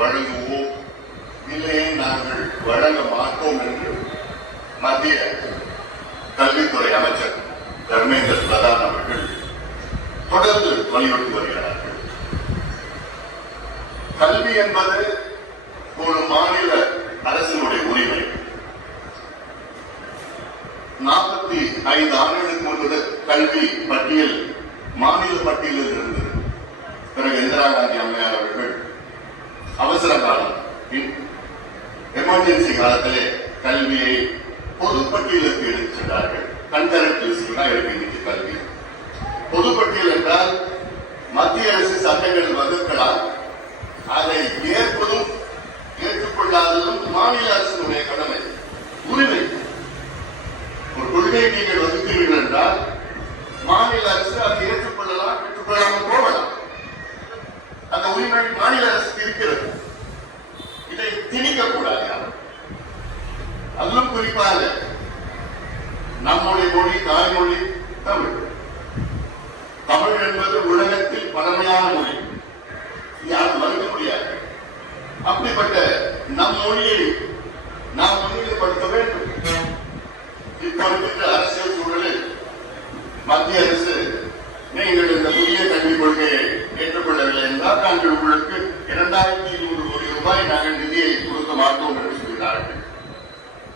வழங்குவோம். இல்லையே நாங்கள் வழங்க மாட்டோம் என்று மத்திய கல்வித்துறை அமைச்சர் தர்மேந்திர பிரதான் அவர்கள் தொடர்ந்து வலியுறுத்தி வருகிறார்கள். கல்வி என்பது ஒரு மாநில அரசினுடைய உரிமை. நாற்பத்தி ஐந்து ஆண்டுகளுக்கு முன்பு கல்வி பட்டியல் மாநில பட்டியலில் இருந்தது பிறகு இந்திரா காந்தி அம்மையார் அவசர காலம் எமர்ஜென்சி காலத்திலே கல்வியை பொது பட்டியலுக்கு எடுத்துச் சென்றார்கள். கண்கரண்ட் லிஸ்ட் தான் இருக்கு இன்னைக்கு கல்வி. பொதுப்பட்டியல் என்றால் மத்திய அரசு சட்டங்கள் வகுக்கலாம். அதை ஏற்பதும் ஏற்றுக்கொள்ளாததும் மாநில அரசினுடைய கடமை. உரிமை. ஒரு கொள்கையை நீங்கள் வகுக்கிறீர்கள் என்றால் மாநில அரசு அதை அந்த உரிமை மாநில அரசுக்கு இருக்கிறது. இதை திணிக்க கூடாது யாரும். அதிலும் குறிப்பாக நம்முடைய மொழி தாய்மொழி தமிழ். தமிழ் என்பது உலகத்தில் பழமையான மொழி. யாரும் மறுக்க முடியாது. அப்படிப்பட்ட நம் மொழியை நாம் முன்னிலைப்படுத்த வேண்டும். இப்ப இருக்கின்ற அரசியல் சூழலில் மத்திய நாட்கள் உங்களுக்கு இரண்டாயிரத்தி